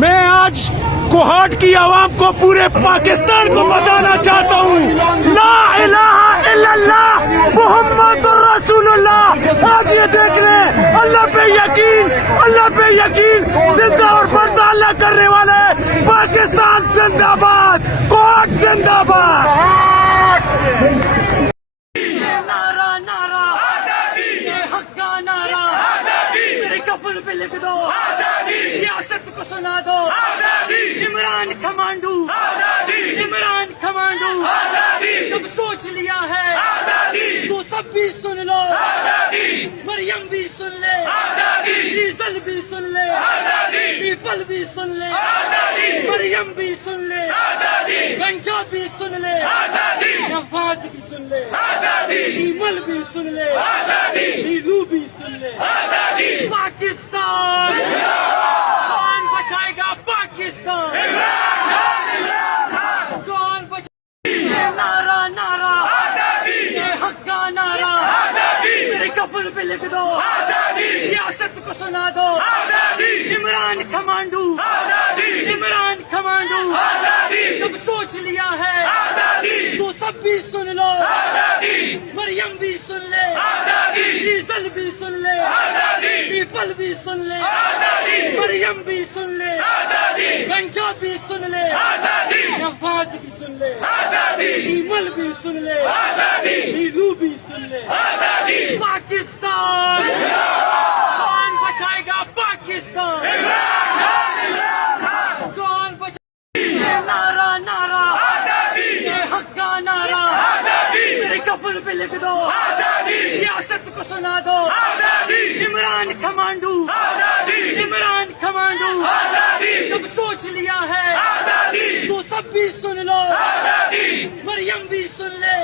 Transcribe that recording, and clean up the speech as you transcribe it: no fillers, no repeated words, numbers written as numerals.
میں آج کوہاٹ کی عوام کو پورے پاکستان کو بتانا چاہتا ہوں، لا الہ الا اللہ محمد رسول اللہ۔ آج یہ دیکھ لیں، اللہ پہ یقین، اللہ پہ یقین، زندہ اور مردہ اللہ کرنے والے۔ پاکستان زندہ باد، کوہاٹ زندہ باد۔ نعرہ نعرہ یہ حق کا نعرہ، میرے کفن پہ لکھ دو، ریاست کو سنا دو، عمران کمانڈو، عمران کمانڈو، جب سوچ لیا ہے تو سب بھی سن لو، مریم بھی سن لے، ریزل بھی سن لے، پیپل بھی سن لے، مریم بھی سن لے، گنجا بھی سن لے، نواز بھی سن لے، ایمل بھی سن لے، نیلو بھی سن لے۔ پاکستان کون بچائے گا؟ پاکستان کون بچائے گا؟ نعرہ نعرہ یہ حق کا نعرہ، میرے کفن پہ لکھ دو، ریاست کو سنا دو، عمران کمانڈو، عمران کمانڈو، جب سوچ لیا ہے تو سب بھی سن لو، مریم بھی سن لے، ریزل بھی سن لے، پیپل بھی سن لے، مریم بھی سن لے، گنجا بھی سن لے، نواز بھی سن لے، ایمل بھی سن لے، نیلو بھی سن لے۔ پاکستان کون بچائے گا؟ پاکستان کون بچائے گا؟ نعرہ نعرہ یہ حق کا نعرہ، میرے کفن پہ لکھ دو، ریاست کو سنا دو، عمران کمانڈو، عمران کمانڈو، جب سوچ لیا ہے تو سب بھی سن لو، مریم بھی سن لے،